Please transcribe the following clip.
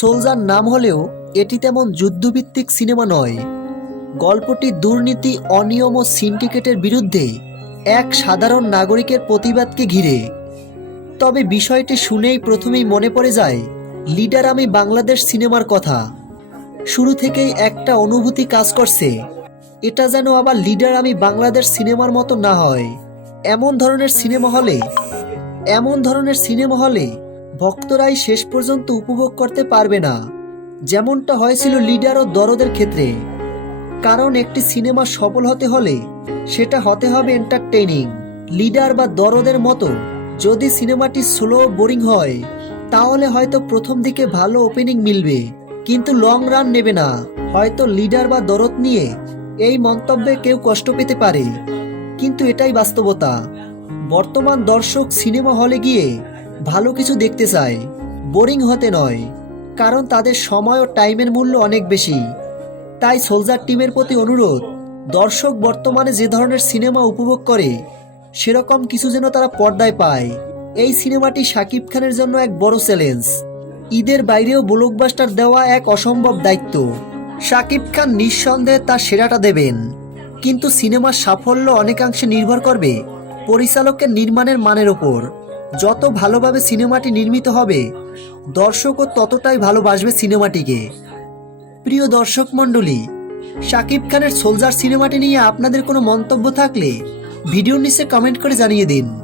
Soldier নাম হলেও এটি তেমন যুদ্ধভিত্তিক সিনেমা নয়। গল্পটি দুর্নীতি, অনিয়ম ও সিন্ডিকেটের বিরুদ্ধে এক সাধারণ নাগরিকের প্রতিবাদকে ঘিরে। তবে বিষয়টি শুনেই প্রথমেই মনে পড়ে যায়, লিডার আমি বাংলাদেশ সিনেমার কথা। শুরু থেকেই একটা অনুভূতি কাজ করছে, এটা যেন আবার লিডার আমি বাংলাদেশ সিনেমার মতো না হয়। এমন ধরনের সিনেমা হলে, এমন ধরনের সিনেমা হলে ভক্তরাই শেষ পর্যন্ত উপভোগ করতে পারবে না। যেমনটা হয়েছিল লিডার ও দরদের ক্ষেত্রে। কারণ একটি সিনেমা সফল হতে হলে সেটা হতে হবে এন্টারটেইনিং লিডার বা দরদের মতো যদি সিনেমাটি স্লো বোরিং হয়, তাহলে হয়তো প্রথম দিকে ভালো ওপেনিং মিলবে, কিন্তু লং রান নেবে না। হয়তো লিডার বা দরদ নিয়ে এই মন্তব্যে কেউ কষ্ট পেতে পারে। কিন্তু এটাই বাস্তবতা। বর্তমান দর্শক সিনেমা হলে গিয়ে ভালো কিছু দেখতে চায়। বোরিং হতে নয়, কারণ তাদের সময় ও টাইমের মূল্য অনেক বেশি। তাই সোলজার টিমের প্রতি অনুরোধ, দর্শক বর্তমানে যে ধরনের সিনেমা উপভোগ করে, সেরকম কিছু যেন তারা পর্দায় পায়। এই সিনেমাটি শাকিব খানের জন্য এক বড় চ্যালেঞ্জ। ঈদের বাইরেও ব্লকবাস্টার দেওয়া এক অসম্ভব দায়িত্ব। শাকিব খান নিঃসন্দেহে তার সেরাটা দেবেন। কিন্তু সিনেমার সাফল্য অনেকাংশে নির্ভর করবে পরিচালকের নির্মাণের মানের ওপর। যত ভালোভাবে সিনেমাটি নির্মিত হবে, দর্শকও ততটাই ভালোবাসবে সিনেমাটিকে। প্রিয় দর্শক মণ্ডলী, শাকিব খানের সোলজার সিনেমাটি নিয়ে আপনাদের কোনো মন্তব্য থাকলে ভিডিওর নিচে কমেন্ট করে জানিয়ে দিন।